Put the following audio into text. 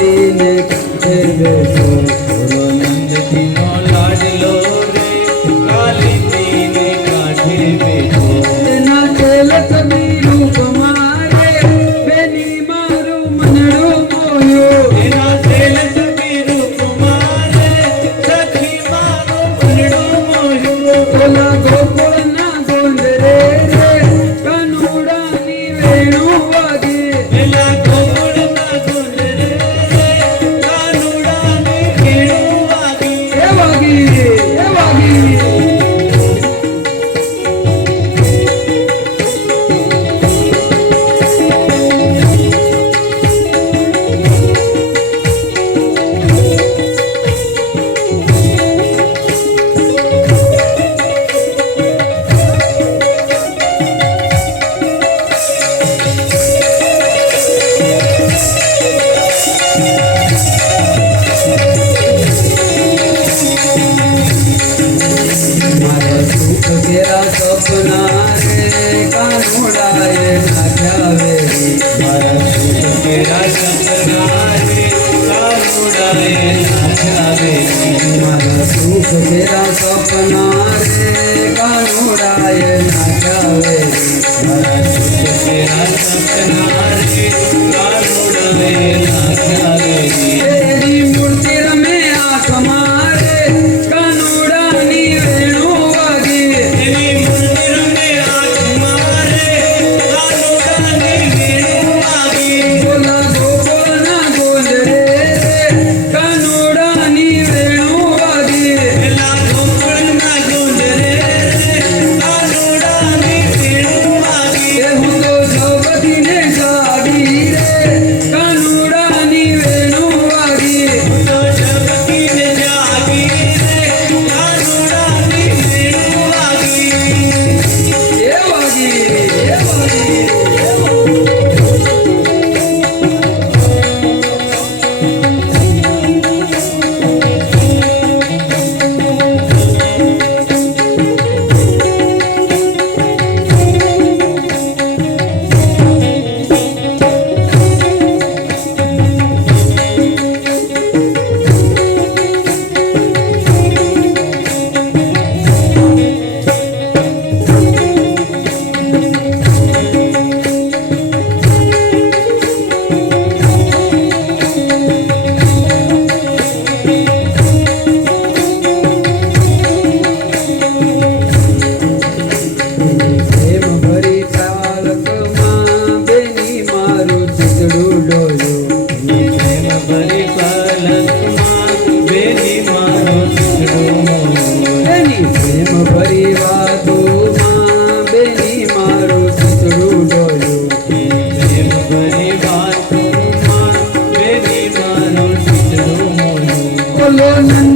દીને કાંઠે બેઠો બોલો નંદજીનો લાડલો રે કાલી દીને કાંઠે બેઠો એના તેલ કબીરું કમારે બેની મારું મનડું મોયો એના તેલ કબીરું કમારે સખી મારું મનડું મોયો બોલા ગોકુળના ગોંડરે રે કાનુડાની વેણું વાગે પેલા ગોકુળના ગોંડરે રે કાનુડાની વેણું વાગે એ વાગી એ વાગી तेरा सपना रे कानुड़ाए नाख्या वे मारा सुख तेरा सपना रे कानुड़ाए नाख्या वे मारा सुख तेरा सपना रे कानुड़ाए नाख्या वे मारा सुख तेरा सपना रे कानुड़ाए नाख्या वे तेरी मूर्ति रमे आँख मारे कानुड़ानी वेणु Lord,